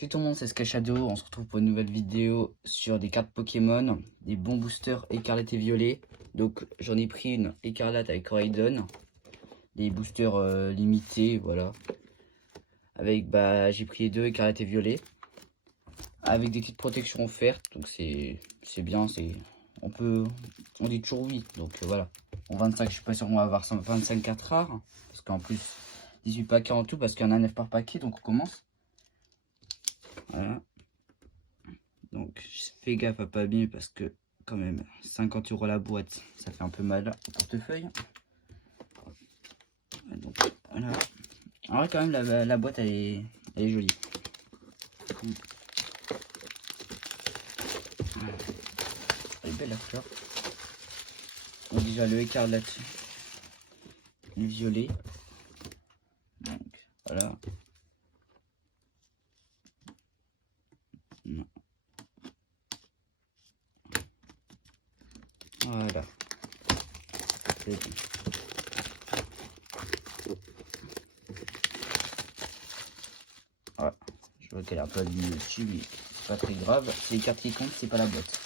Salut tout le monde, c'est Skyshadow. On se retrouve pour une nouvelle vidéo sur des cartes Pokémon, des bons boosters écarlate et violet. Donc j'en ai pris une écarlate avec Coraidon, des boosters limités, voilà. Avec j'ai pris les deux écarlate et violet, avec des kits de protection offertes. Donc c'est bien, on dit toujours oui. Donc voilà. En 25, je suis pas sûr qu'on va avoir 25 cartes rares, parce qu'en plus 18 paquets en tout, parce qu'il y en a 9 par paquet. Donc on commence. Voilà. Donc fais gaffe à pas abîmer parce que quand même 50 € la boîte, ça fait un peu mal au portefeuille. Donc voilà. En vrai quand même la boîte elle est jolie. Voilà. Elle est belle la fleur. Donc déjà le écarlate, le violet. Donc voilà. Voilà. C'est bon. Voilà. Je vois qu'elle a pas de dessus, mais c'est pas très grave. C'est les cartes qui comptent, c'est pas la boîte.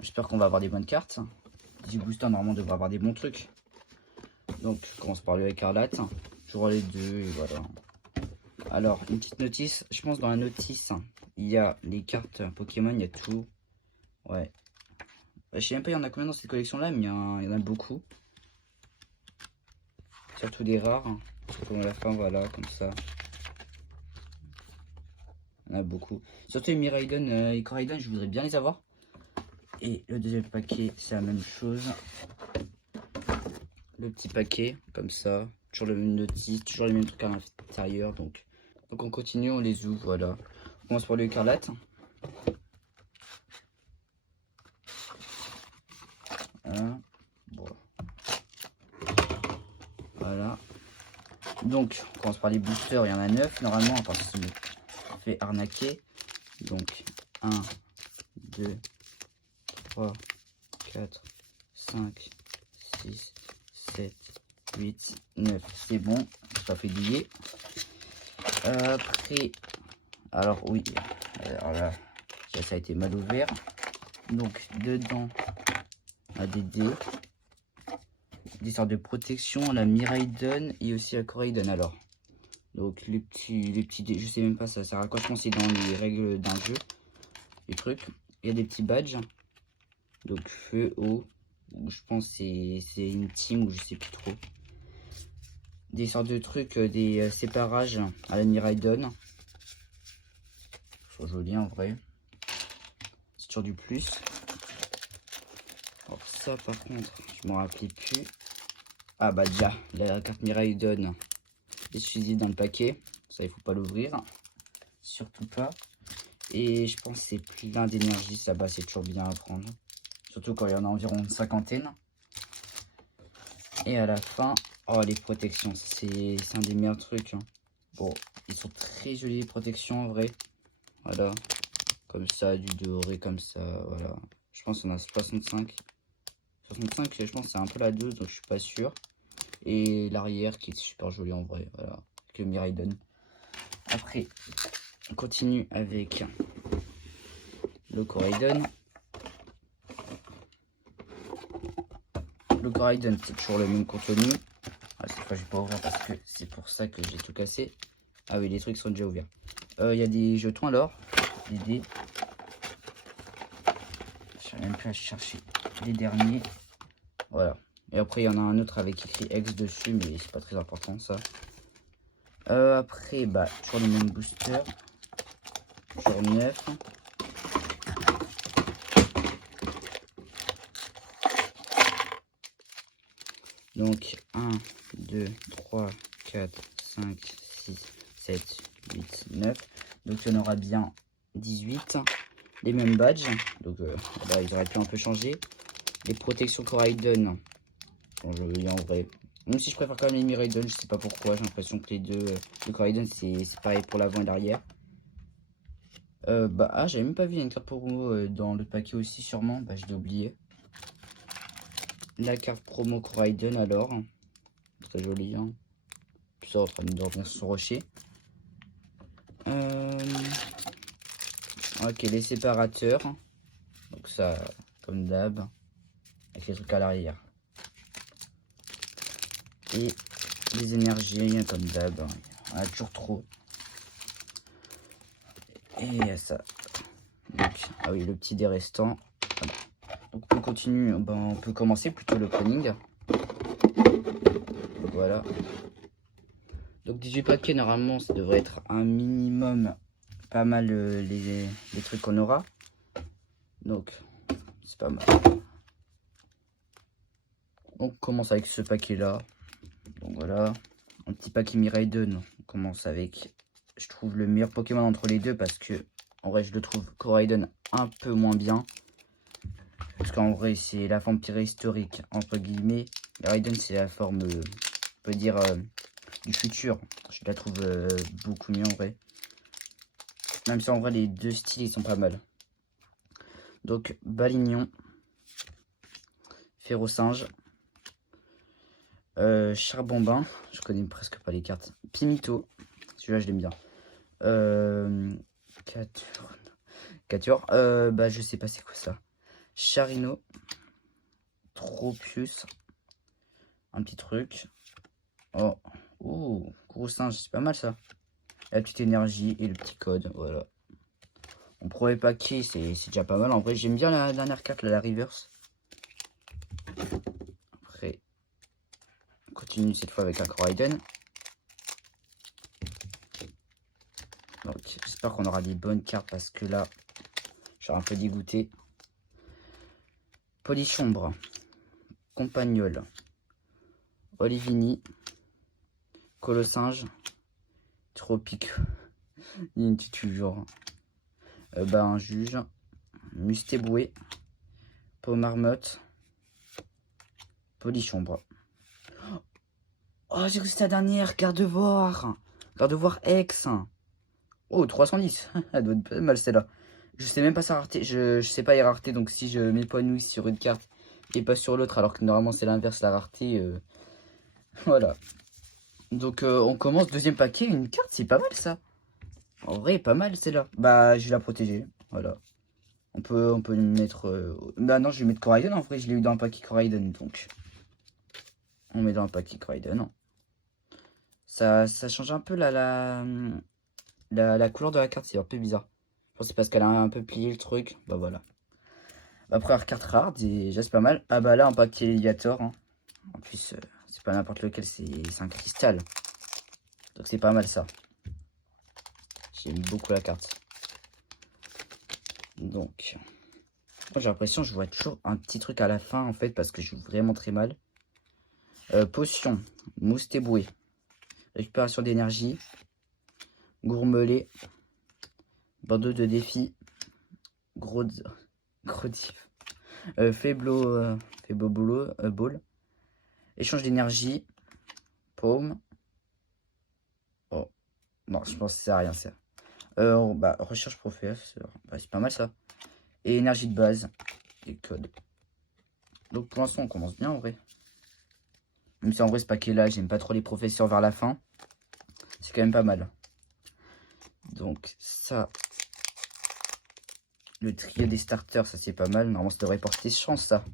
J'espère qu'on va avoir des bonnes cartes. 18 boosters, normalement, devrait avoir des bons trucs. Donc, je commence par le écarlate. Toujours les deux, et voilà. Alors, une petite notice. Je pense dans la notice, il y a les cartes Pokémon, il y a tout. Ouais. Je sais même pas, il y en a combien dans cette collection-là, mais il y en a beaucoup. Surtout des rares. Surtout à la fin, voilà, comme ça. Il y en a beaucoup. Surtout les Miraidon et Coraidon, je voudrais bien les avoir. Et le deuxième paquet, c'est la même chose. Le petit paquet, comme ça. Toujours le même notice, toujours les mêmes trucs à l'intérieur. Donc on continue, on les ouvre, voilà. On commence par le écarlate. Voilà. Bon. Voilà. Donc, on commence par les boosters, il y en a 9 normalement, à part si je me fais arnaquer. Donc, 1, 2, 3, 4, 5, 6, 7, 8, 9. C'est bon, ça fait douiller. Après, alors oui, alors là, ça a été mal ouvert. Donc, dedans, on a des dés. Des sortes de protection à la Miraidon et aussi à Coraidon alors. Donc les petits dés, je sais même pas ça sert à quoi, je pense que c'est dans les règles d'un jeu. Les trucs. Il y a des petits badges. Donc feu, eau, je pense que c'est une team ou je sais plus trop. Des sortes de trucs, des séparages à la Miraidon. Ils sont jolis en vrai. C'est toujours du plus. Alors ça par contre, je m'en rappelais plus. Ah bah déjà, la carte Miraidon exclusive dans le paquet. Ça, il faut pas l'ouvrir. Surtout pas. Et je pense que c'est plein d'énergie. Ça, bah, c'est toujours bien à prendre. Surtout quand il y en a environ une cinquantaine. Et à la fin, oh, les protections. C'est un des meilleurs trucs. Hein. Bon, ils sont très jolis les protections en vrai. Voilà. Comme ça, du doré comme ça. Voilà. Je pense qu'on a 65. 65, je pense que c'est un peu la dose, donc je suis pas sûr. Et l'arrière qui est super joli en vrai, voilà, avec le Miraidon. Après, on continue avec le Coraidon. Le Coraidon, c'est toujours le même contenu. Ah, cette fois, je vais pas ouvrir parce que c'est pour ça que j'ai tout cassé. Ah oui, les trucs sont déjà ouverts. Il y a des jetons alors, des dés. Je n'ai même plus à chercher les derniers. Voilà. Et après, il y en a un autre avec écrit X dessus, mais c'est pas très important ça. Après, bah, toujours le même booster. Toujours 9. Donc, 1, 2, 3, 4, 5, 6, 7, 8, 9. Donc, il y en aura bien 18. Les mêmes badges. Donc, là, ils auraient pu un peu changer. Les protections Coraidon. Bon, je veux en vrai. Même si je préfère quand même les Miraidon, je sais pas pourquoi. J'ai l'impression que les deux, le Coraidon, c'est pareil pour l'avant et l'arrière. J'avais même pas vu une carte promo dans le paquet aussi, sûrement. Bah, je l'ai oublié. La carte promo Coraidon alors. Très jolie, hein. Ça en train de dormir sur son rocher. Ok, les séparateurs. Donc ça, comme d'hab. Avec les trucs à l'arrière. Et les énergies, comme d'hab. On a toujours trop. Et il y a ça. Donc, ah oui, le petit des restants. Donc on continue, ben, on peut commencer plutôt le planning. Donc, voilà. Donc 18 paquets, normalement, ça devrait être un minimum pas mal les trucs qu'on aura. Donc, c'est pas mal. On commence avec ce paquet-là. Donc voilà. Un petit paquet Miraidon. On commence avec, je trouve, le meilleur Pokémon entre les deux parce que, en vrai, je le trouve Coraidon un peu moins bien. Parce qu'en vrai, c'est la forme préhistorique, entre guillemets. Miraidon, c'est la forme, on peut dire, du futur. Je la trouve beaucoup mieux en vrai. Même si en vrai, les deux styles, ils sont pas mal. Donc, Balignon, Férocinge, Charbonbin, je connais presque pas les cartes. Pimito, celui-là, je l'aime bien. Cature, bah, je sais pas c'est quoi ça. Charino, Tropius, un petit truc. Oh, oh, gros singe, c'est pas mal ça. La petite énergie et le petit code, voilà. Mon premier paquet, c'est déjà pas mal. En vrai, j'aime bien la dernière carte, la reverse. Après, on continue cette fois avec un Coraidon. Donc, j'espère qu'on aura des bonnes cartes parce que là, je suis un peu dégoûté. Polichombre, Compagnol, Olivini, Colossinge, Tropique, tu genre. Bah, un juge, Mustéboué, Pomarmotte, Polichombre. Oh, j'ai cru que c'était la dernière, Gardevoir. Gardevoir X. Oh, 310. Elle doit être pas mal celle-là. Je sais même pas sa rareté. Je sais pas les raretés. Donc si je m'épanouis sur une carte et pas sur l'autre, alors que normalement c'est l'inverse, la rareté. Voilà. Donc on commence. Deuxième paquet. Une carte, c'est pas mal ça. En vrai, pas mal celle-là. Bah, je vais la protéger. Voilà. On peut mettre. Bah non, je vais mettre Coraidon. En vrai, je l'ai eu dans un paquet Coraidon. Donc on met dans un paquet Coraidon. Ça change un peu la couleur de la carte. C'est un peu bizarre. Je pense que c'est parce qu'elle a un peu plié le truc. Bah voilà. Après, carte rare, déjà c'est pas mal. Ah bah là, un paquet Léviator. Hein. En plus, c'est pas n'importe lequel, c'est un cristal. Donc c'est pas mal ça. J'aime beaucoup la carte. Donc, moi j'ai l'impression que je vois toujours un petit truc à la fin en fait parce que je joue vraiment très mal. Potion, mousse ébouée, récupération d'énergie, gourmelet, bandeau de défi, gros diff, faiblo ball, échange d'énergie, paume. Oh, non, je pense que ça sert à rien ça. Bah, recherche professeur, bah, c'est pas mal ça. Et énergie de base, et code. Donc pour l'instant, on commence bien en vrai. Même si en vrai, ce paquet-là, j'aime pas trop les professeurs vers la fin. C'est quand même pas mal. Donc ça, le trio des starters, ça c'est pas mal. Normalement, ça devrait porter chance ça.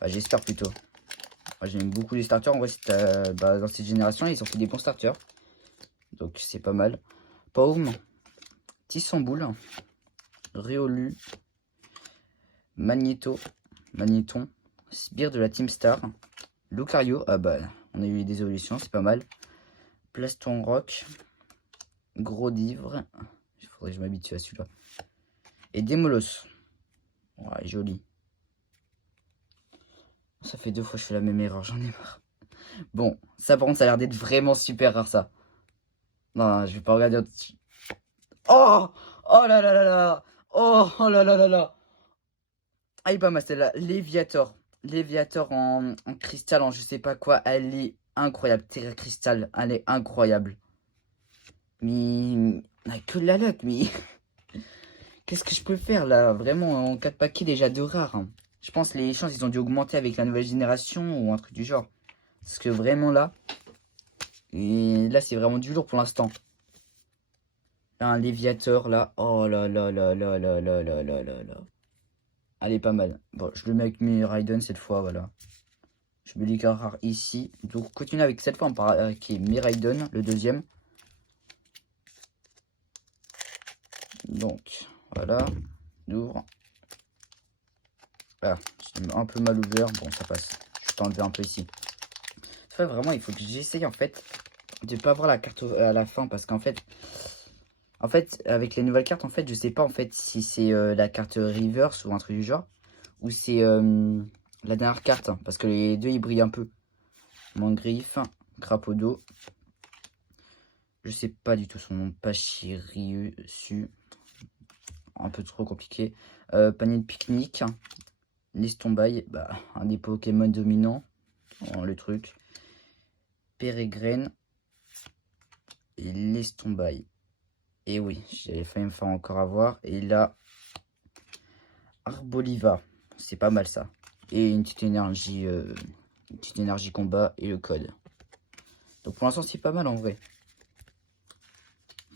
Bah, j'espère plutôt. Moi, j'aime beaucoup les starters. En vrai, bah, dans cette génération, ils ont fait des bons starters. Donc c'est pas mal. Paume, Tissamboule, Réolu, Magnéton, Sbire de la Team Star, Lucario, ah bah on a eu des évolutions, c'est pas mal. Plaston Rock, Gros d'Ivre, il faudrait que je m'habitue à celui-là. Et Démolos, ouais, joli. Ça fait 2 fois que je fais la même erreur, j'en ai marre. Bon, ça par contre ça a l'air d'être vraiment super rare ça. Non, je vais pas regarder au-dessus. Oh, oh là là là là, oh là là là là. Ah, il est pas mal celle-là. Léviator. Léviator en cristal, en je sais pas quoi. Elle est incroyable. Terre cristal, elle est incroyable. Mais. Que de la luck, mais. Qu'est-ce que je peux faire là? Vraiment, en 4 paquets déjà de rares. Hein. Je pense que les chances, ils ont dû augmenter avec la nouvelle génération ou un truc du genre. Parce que vraiment là. Et là, c'est vraiment du lourd pour l'instant. un Léviator là. Oh là là là là là là là là là là. Elle est pas mal. Bon, je le mets avec mes Raiden cette fois, voilà. Je mets les cartes rares ici. Donc, continue avec cette fois, qui est Miraidon, le deuxième. Donc, voilà. J'ouvre. Ah, j'ai un peu mal ouvert. Bon, ça passe. Je peux enlever un peu ici. Ça, vraiment, il faut que j'essaye, en fait, de pas avoir la carte à la fin. Parce qu'en fait, avec les nouvelles cartes, en fait, je sais pas, en fait, si c'est la carte reverse ou un truc du genre. Ou c'est la dernière carte. Hein, parce que les deux, ils brillent un peu. Mangriffe, crapaud d'eau. Je sais pas du tout son nom. Pachirisu. Un peu trop compliqué. Panier de pique-nique. Lestombaille. Bah, un des Pokémon dominants. Oh, le truc. Pérégrine. Et Lestombaille. Et oui, j'avais failli me faire encore avoir. Et là, Arboliva. C'est pas mal ça. Et une petite énergie combat et le code. Donc pour l'instant, c'est pas mal en vrai.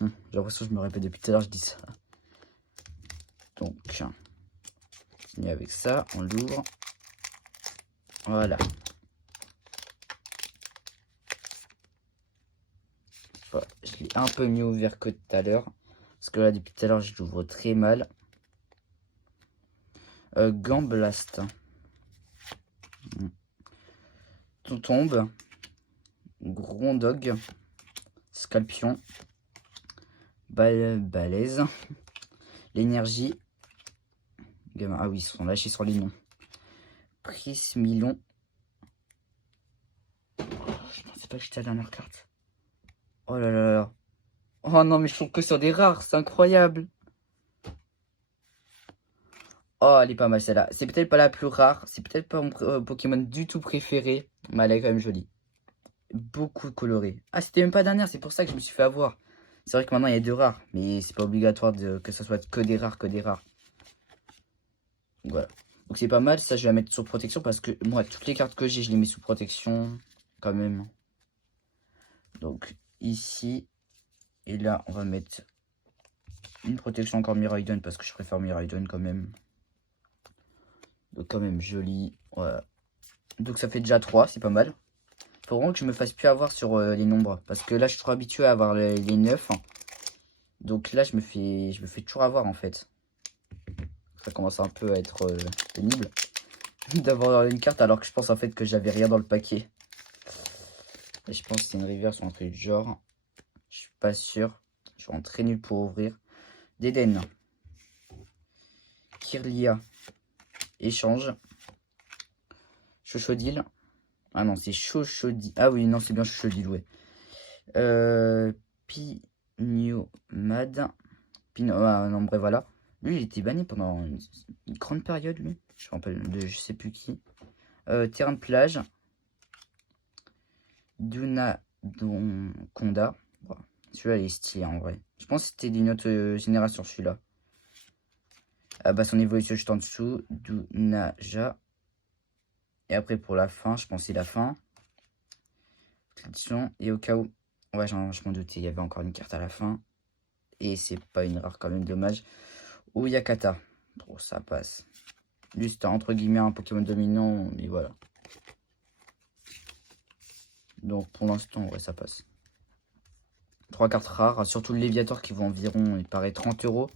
J'ai l'impression que je me répète depuis tout à l'heure, je dis ça. Donc, on continue avec ça, on l'ouvre. Voilà. Voilà. Je l'ai un peu mieux ouvert que tout à l'heure. Parce que là, depuis tout à l'heure, je l'ouvre très mal. Gamblast. Tout tombe. Grondog. Scalpion. Balèze. L'énergie. Ah oui, ils sont lâchés sur les noms. Prismilon. Oh, je pensais pas que j'étais la dernière carte. Oh là là là. Oh non, mais je trouve que sur des rares, c'est incroyable. Oh, elle est pas mal celle-là. C'est peut-être pas la plus rare. C'est peut-être pas mon Pokémon du tout préféré. Mais elle est quand même jolie. Beaucoup colorée. Ah, c'était même pas dernière. C'est pour ça que je me suis fait avoir. C'est vrai que maintenant il y a deux rares. Mais c'est pas obligatoire que ça soit que des rares, que des rares. Voilà. Donc c'est pas mal. Ça, je vais la mettre sous protection. Parce que moi, toutes les cartes que j'ai, je les mets sous protection. Quand même. Donc ici. Et là, on va mettre une protection encore Miraidon. Parce que je préfère Miraidon quand même. Donc quand même joli. Voilà. Donc ça fait déjà 3, c'est pas mal. Faut vraiment que je me fasse plus avoir sur les nombres. Parce que là je suis trop habitué à avoir les 9. Hein. Donc là je me fais toujours avoir en fait. Ça commence un peu à être pénible. D'avoir une carte alors que je pense en fait que j'avais rien dans le paquet. Et je pense que c'est une reverse ou un truc du genre. Je suis pas sûr. Je suis en très nul pour ouvrir. Déden. Kirlia. Échange. Chochodil. Ah non, c'est Chochodil. Ah oui, non, c'est bien Chochodil, ouais. Pignomad. Ah non, bref, voilà. Lui, il était banni pendant une grande période, lui. Je me rappelle de je sais plus qui. Terrain de plage. Duna Konda. Bon, celui-là, il est stylé en vrai. Je pense que c'était d'une autre génération, celui-là. Ah bah, son évolution juste en dessous. Dunaja. Et après, pour la fin, je pense que c'est la fin. Et au cas où. Ouais, je m'en doutais, il y avait encore une carte à la fin. Et c'est pas une rare quand même, dommage. Ou Yakata. Bon, ça passe. Juste entre guillemets un Pokémon dominant, mais voilà. Donc pour l'instant, ouais, ça passe. 3 cartes rares, surtout le Léviator qui vaut environ, il paraît 30 €.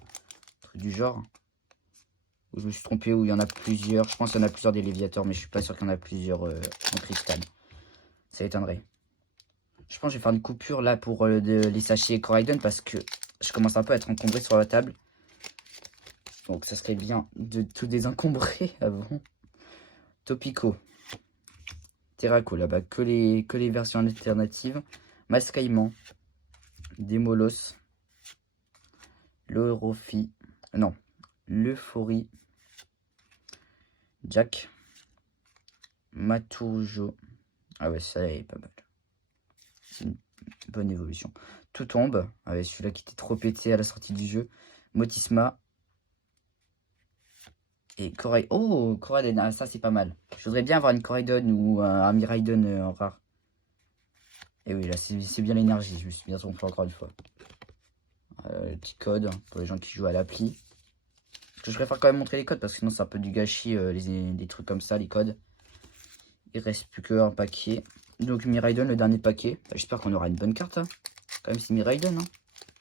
Truc du genre. Ou je me suis trompé, où il y en a plusieurs. Je pense qu'il y en a plusieurs des Léviators, mais je suis pas sûr qu'il y en a plusieurs en cristal. Ça étonnerait. Je pense que je vais faire une coupure là pour les sachets Coraidon parce que je commence un peu à être encombré sur la table. Donc ça serait bien de tout désencombrer avant. Topico. Terraco là-bas, que les versions alternatives. Mascaïman. Démolos. L'Europhi. Non. L'Euphorie. Jack. Matujo. Ah ouais, ça est pas mal. C'est une bonne évolution. Tout tombe. Ah ouais, celui-là qui était trop pété à la sortie du jeu. Motisma. Et Corail. Oh, Corail, ah, ça c'est pas mal. Je voudrais bien avoir une Coraidon ou un Miraidon en rare. Et oui, là c'est bien l'énergie. Je me suis bien trompé encore une fois. petits codes pour les gens qui jouent à l'appli. Je préfère quand même montrer les codes parce que sinon c'est un peu du gâchis, des trucs comme ça, les codes. Il reste plus qu'un paquet. Donc Miraidon, le dernier paquet. J'espère qu'on aura une bonne carte. Hein. Quand même c'est Miraidon. Hein.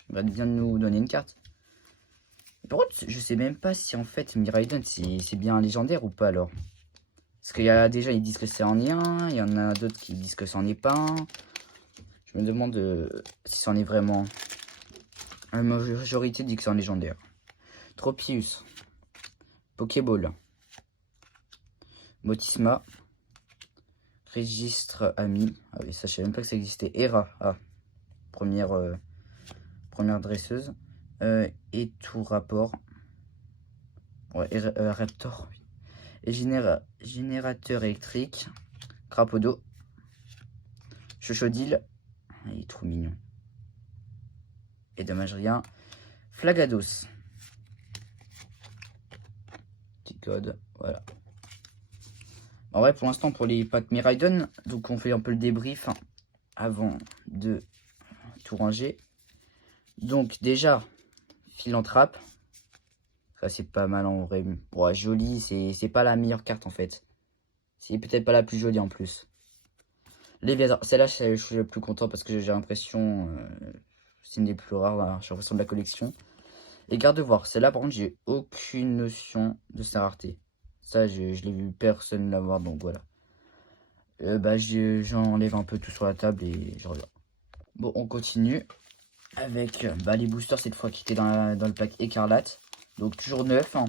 Il va bien nous donner une carte. Par contre, je sais même pas si en fait Miraidon c'est bien un légendaire ou pas alors. Parce qu'il y a déjà ils disent que c'est en un, il y en a d'autres qui disent que c'en est pas un. Je me demande si c'en est vraiment. La majorité dit que c'est un légendaire. Tropius. Pokéball. Motisma. Registre ami. Ah oui, ça je savais même pas que ça existait. Hera. Ah. Première dresseuse. Et tout rapport. Ouais, Raptor. Et générateur électrique. Crapodo. Chochodile. Il est trop mignon. Et dommage rien. Flagados. Petit code. Voilà. En vrai, pour l'instant, pour les packs Miraidon, donc on fait un peu le débrief avant de tout ranger. Donc déjà, Philanthrape. Ça, c'est pas mal en vrai. Ouais, joli, c'est pas la meilleure carte en fait. C'est peut-être pas la plus jolie en plus. Léviathan, celle-là, je suis le plus content parce que j'ai l'impression, c'est une des plus rares, là, j'ai l'impression de la collection. Et garde-voir, celle-là, par contre, j'ai aucune notion de sa rareté. Ça, je l'ai vu personne l'avoir, donc voilà. J'enlève un peu tout sur la table et je reviens. Bon, on continue avec les boosters cette fois qui étaient dans le pack écarlate. Donc toujours neuf. Hein.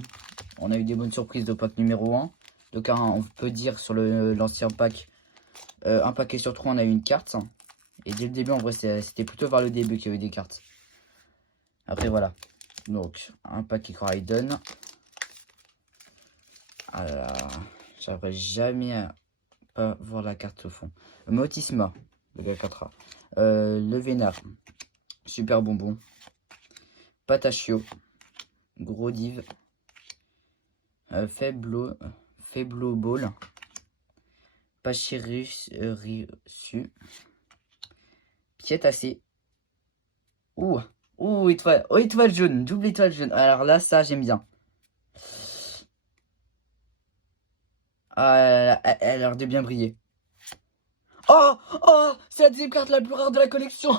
On a eu des bonnes surprises de pack numéro 1. Donc on peut dire sur l'ancien pack, un paquet sur 3 on a eu une carte. Et dès le début en vrai c'était plutôt vers le début qu'il y avait des cartes. Après voilà. Donc un paquet Coraidon. J'arriverai jamais à pas voir la carte au fond. Motisma, le Galcatra. Le Vénard. Super bonbon. Patachio. Gros div. Faiblo Ball. Pachyrus Su. Piétacé. Étoile. Oh, étoile jaune. Double étoile jaune. Alors là, ça, j'aime bien. Elle a l'air de bien briller. Oh, c'est la deuxième carte la plus rare de la collection.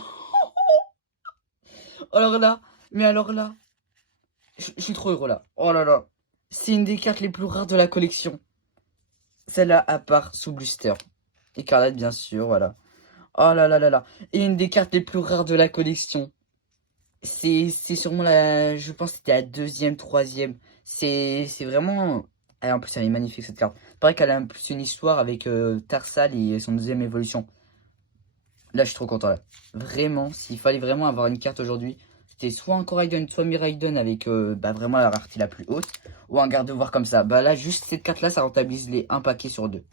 Alors là, je suis trop heureux là. Oh là là, c'est une des cartes les plus rares de la collection. Celle-là, à part sous blister. Écarlate, bien sûr, voilà. Oh là là là là. Et une des cartes les plus rares de la collection. C'est sûrement je pense que c'était la deuxième, troisième. C'est vraiment. En plus, elle est magnifique cette carte. Pareil qu'elle a en plus une histoire avec Tarsal et son deuxième évolution. Là, je suis trop content là. Vraiment, s'il fallait vraiment avoir une carte aujourd'hui, c'était soit un Coraidon, soit Miraidon avec vraiment la rareté la plus haute, ou un garde-voir comme ça. Là, juste cette carte là, ça rentabilise les 1 paquet sur 2.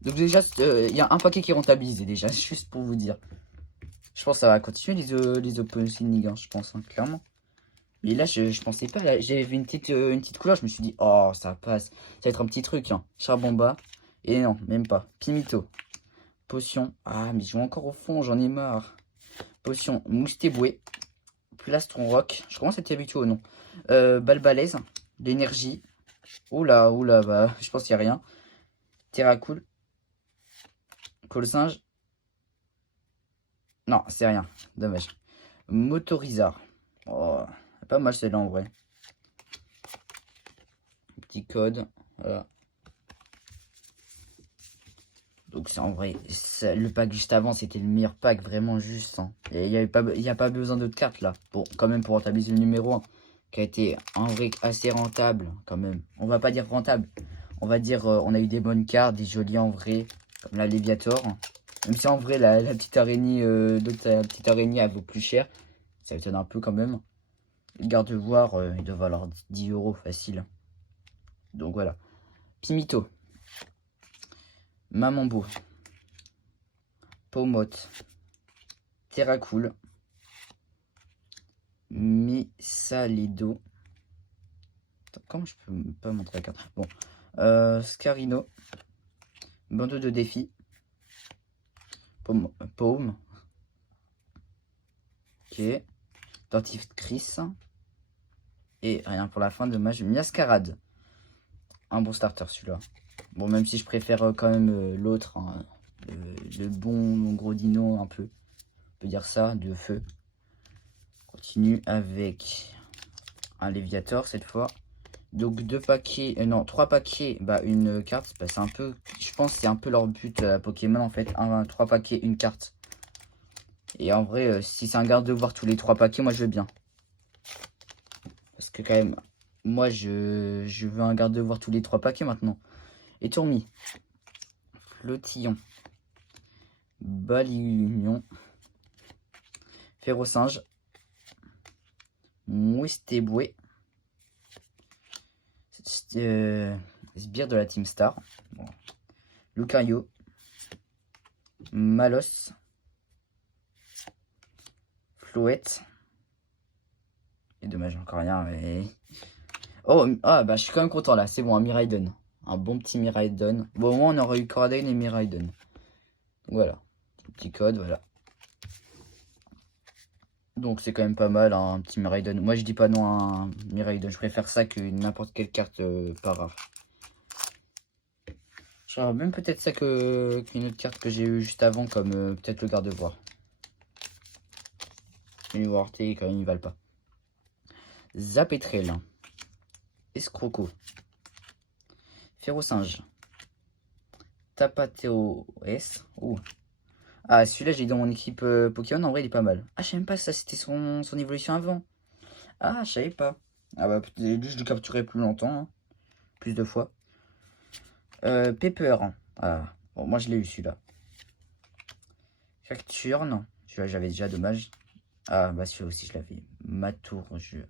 Donc déjà, il y a un paquet qui est rentabilisé déjà, juste pour vous dire. Je pense que ça va continuer les opening, hein, je pense, hein, clairement. Mais là, je pensais pas. J'avais vu une petite couleur, je me suis dit, oh, ça passe. Ça va être un petit truc, hein. Charbomba. Et non, même pas. Pimito. Potion. Ah, mais je joue encore au fond, j'en ai marre. Potion. Moustéboué. Plastron rock. Je commence à être habitué au nom. Balbalaise. L'énergie. Oula, je pense qu'il n'y a rien. Terracool. Colsinge. Non, c'est rien. Dommage. Motorizar. Oh, pas mal celle-là en vrai. Petit code. Voilà. Donc c'est en vrai, le pack juste avant, c'était le meilleur pack, vraiment juste. Hein. Il n'y a pas besoin d'autres cartes là. Bon, quand même pour rentabiliser le numéro 1, qui a été en vrai assez rentable quand même. On va pas dire rentable. On va dire on a eu des bonnes cartes, des jolies en vrai, comme la Léviator. Même si en vrai la petite araignée, la petite araignée elle vaut plus cher. Ça étonne un peu quand même. Le garde-voir, il doit valoir 10 € facile. Donc voilà. Pimito. Mamambo. Pomote. Terracool. Misalido. Comment je peux pas montrer la carte? Bon. Scarino. Bandeau de défi. Paume. Ok. Dentifrice. Et rien pour la fin, dommage. Miascarade. Un bon starter celui-là. Bon, même si je préfère quand même l'autre. Hein, le bon gros dino un peu. On peut dire ça, de feu. On continue avec un Léviator cette fois. Donc 2 paquets, non 3 paquets, bah une carte, bah, c'est un peu, je pense que c'est un peu leur but à Pokémon en fait, 3 paquets, une carte. Et en vrai, si c'est un garde-devoir tous les 3 paquets, moi je veux bien. Parce que quand même, moi je veux un garde-devoir tous les 3 paquets maintenant. Et Tourmi, Flottillon, Balignon, Ferrosinge, Mouistéboué, Sbire de la Team Star, bon. Lucario, Malos, Flouette. Et dommage, encore rien. Mais... oh, ah bah je suis quand même content là. C'est bon, un Miraidon. Un bon petit Miraidon. Bon, au moins on aurait eu Corraidon et Miraidon. Voilà. Petit code, voilà. Donc c'est quand même pas mal, hein, un petit Miraidon. Moi je dis pas non à un Miraidon. Je préfère ça que n'importe quelle carte pas rare. J'aurais même peut-être ça qu'une autre carte que j'ai eu juste avant, comme peut-être le garde-voire. Les Warté, quand même, ils valent pas. Zapetrel. Escroco. Ferrosinge. Tapateos. Ouh. Ah, celui-là, j'ai dans mon équipe Pokémon. En vrai, il est pas mal. Ah, je sais même pas si ça c'était son évolution avant. Ah, je savais pas. Ah, bah, peut-être juste de capturer plus longtemps. Hein. Plus de fois. Pepper. Ah, bon, moi, je l'ai eu celui-là. Cacturne. Celui-là, j'avais déjà, dommage. Ah, bah, celui-là aussi, je l'avais. Matourjon.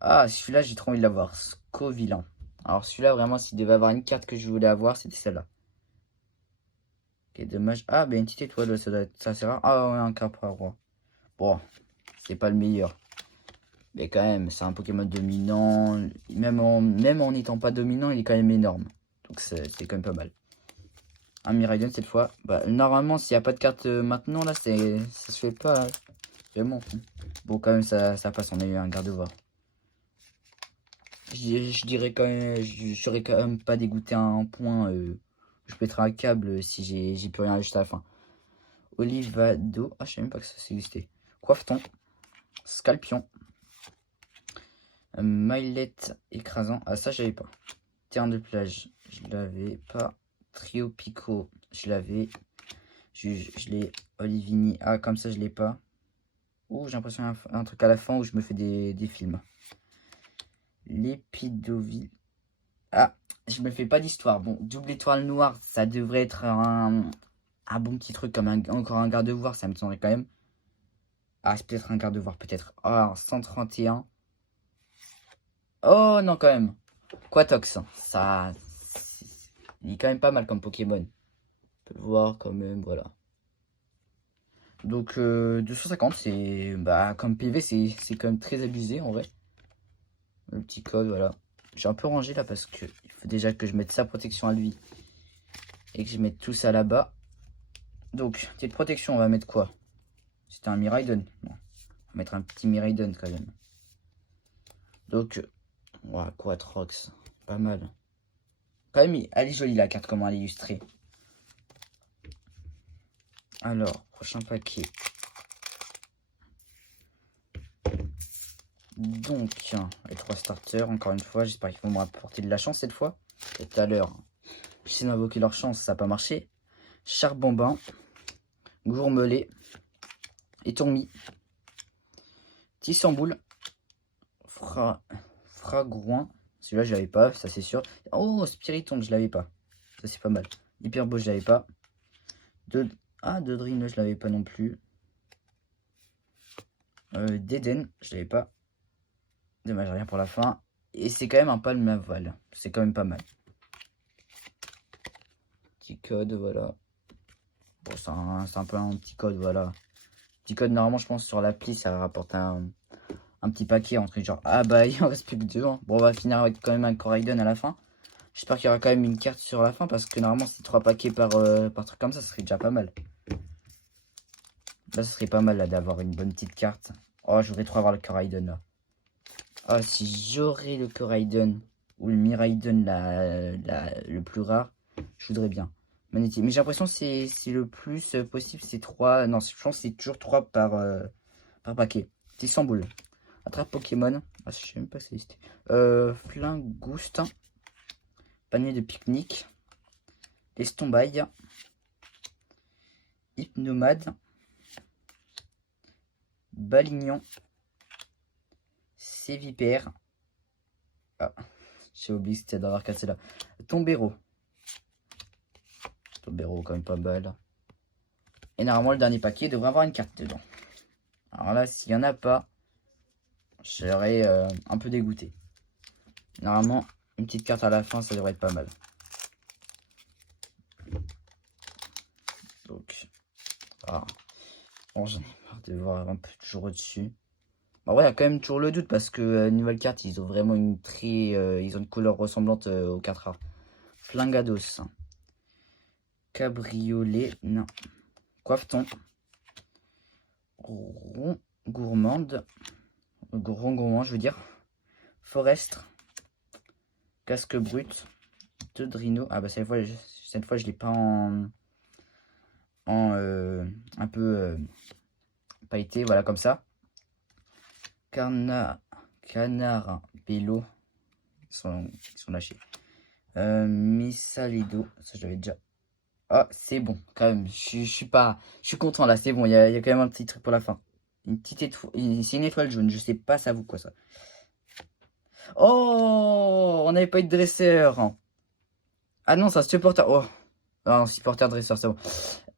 Ah, celui-là, j'ai trop envie de l'avoir. Scovillain. Alors, celui-là, vraiment, s'il devait avoir une carte que je voulais avoir, c'était celle-là. Ok, dommage. Ah, ben une petite étoile, ça doit être ça, c'est rare. Ah, ouais, un Capra roi. Bon, c'est pas le meilleur. Mais quand même, c'est un Pokémon dominant. Même en n'étant pas dominant, il est quand même énorme. Donc, c'est quand même pas mal. Un Miraidon cette fois. Bah, normalement, s'il n'y a pas de carte maintenant, là, ça se fait pas. Vraiment. Bon, quand même, ça passe. On a eu un garde-voix. Je dirais quand même, je serais quand même pas dégoûté à un point. Je pèterai un câble si j'ai plus rien ajouté à la fin. Olivado. Ah, je sais même pas que ça existait. Coiffeton. Scalpion. Maillette écrasant. Ah, ça, j'avais pas. Terrain de plage. Je l'avais pas. Trio Pico. Je l'avais. Je l'ai. Olivini. Ah, comme ça, je l'ai pas. Oh, j'ai l'impression qu'il y a un truc à la fin où je me fais des films. L'épidoville. Ah, je me fais pas d'histoire. Bon, double étoile noire, ça devrait être un bon petit truc comme encore un garde-voire, ça me semblerait quand même. Ah, c'est peut-être un garde-voire, peut-être. Ah, 131. Oh non, quand même. Quatox, ça. Il est quand même pas mal comme Pokémon. On peut le voir quand même, voilà. Donc, 250, c'est. Bah, comme PV, c'est quand même très abusé en vrai. Le petit code, voilà. J'ai un peu rangé là parce que il faut déjà que je mette sa protection à lui. Et que je mette tout ça là-bas. Donc, petite protection, on va mettre quoi? C'était un Miraidon. Non. On va mettre un petit Miraidon quand même. Donc, ouais, Quatrox. Pas mal. Quand même, elle est jolie la carte, comment elle est illustrée. Alors, prochain paquet. Donc, les 3 starters, encore une fois, j'espère qu'ils vont me rapporter de la chance cette fois. Tout à l'heure, j'essaie d'invoquer leur chance, ça n'a pas marché. Charbonbin, Gourmelet, et Tourmi, Tissamboule, Fragouin, celui-là je l'avais pas, ça c'est sûr. Oh, Spiritomb, je l'avais pas, ça c'est pas mal. Hyperbeau, je l'avais pas. Dodrine, je l'avais pas non plus. Déden, je l'avais pas. Dommage, rien pour la fin. Et c'est quand même un Palmaval, c'est quand même pas mal. Petit code, voilà. Bon, c'est un peu un petit code, voilà. Petit code, normalement, je pense sur l'appli, ça rapporte un petit paquet entre genre, ah bah, il en reste plus que 2 ans. Bon, on va finir avec quand même un Coraidon à la fin. J'espère qu'il y aura quand même une carte sur la fin parce que normalement, c'est 3 paquets par truc comme ça serait déjà pas mal. Là, ce serait pas mal là d'avoir une bonne petite carte. Oh, je voudrais trop avoir le Koraidon là. Oh, si j'aurais le Koraidon ou le Miraidon le plus rare, je voudrais bien. Magnétique. Mais j'ai l'impression que c'est le plus possible, c'est 3. Non, je pense que c'est toujours 3 par paquet. C'est 100 boules. Attrape Pokémon. Ah, je sais même pas si c'était. Flingoustin. Panier de pique-nique. Estombaille. Hypnomade. Balignon. Sévipère. Ah, j'ai oublié que c'était d'avoir cassé là. Tombero. Tombero, quand même pas mal. Et normalement, le dernier paquet devrait avoir une carte dedans. Alors là, s'il n'y en a pas, je serais un peu dégoûté. Normalement, une petite carte à la fin, ça devrait être pas mal. Donc, voilà. Bon, j'en ai marre de voir un peu toujours au-dessus. Bah ouais, il y a quand même toujours le doute parce que nouvelle carte, ils ont vraiment une ils ont une couleur ressemblante aux cartes rares. Flingados. Cabriolet, non. Coiffeton. Rond gourmande. Rond gourmand, je veux dire. Forestre. Casque brut. Drino. Ah bah cette fois je l'ai pas un peu pailleté, voilà comme ça. Canard Bello. Ils sont lâchés. Misalido. Ça j'avais déjà. Ah, c'est bon, quand même. Je suis content là, c'est bon. Il y a quand même un petit truc pour la fin. Une petite étoile. C'est une étoile jaune. Je sais pas, ça vaut quoi ça. Oh, on n'avait pas eu de dresseur. Ah non, c'est un supporter. Oh, ah, un supporter dresseur, c'est bon.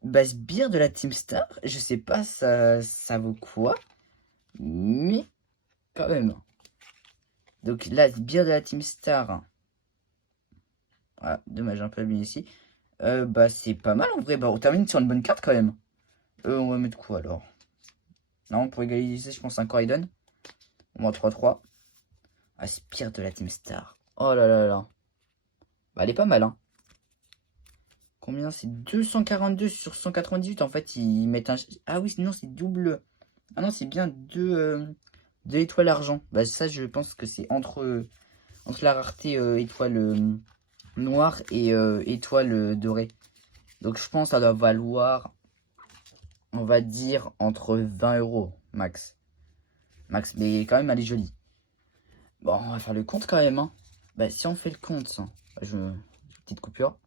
Bah, sbire de la Team Star, je sais pas ça vaut quoi, mais quand même. Donc là, sbire de la Team Star. Ah, dommage, un peu abîmé ici. Bah, c'est pas mal en vrai. Bah, on termine sur une bonne carte quand même. On va mettre quoi alors? Non, pour égaliser, je pense un Coraidon. Au moins 3-3. Ah, sbire de la Team Star. Oh là là là. Bah, elle est pas mal, hein. Combien c'est 242 sur 198. En fait, ils mettent un. Ah oui, non, c'est double. Ah non, c'est bien deux étoiles argent. Bah, ça, je pense que c'est entre la rareté étoile noire et étoile dorée. Donc, je pense que ça doit valoir, on va dire, entre 20 euros max. Max, mais quand même, elle est jolie. Bon, on va faire le compte quand même. Hein. Bah, si on fait le compte, petite coupure.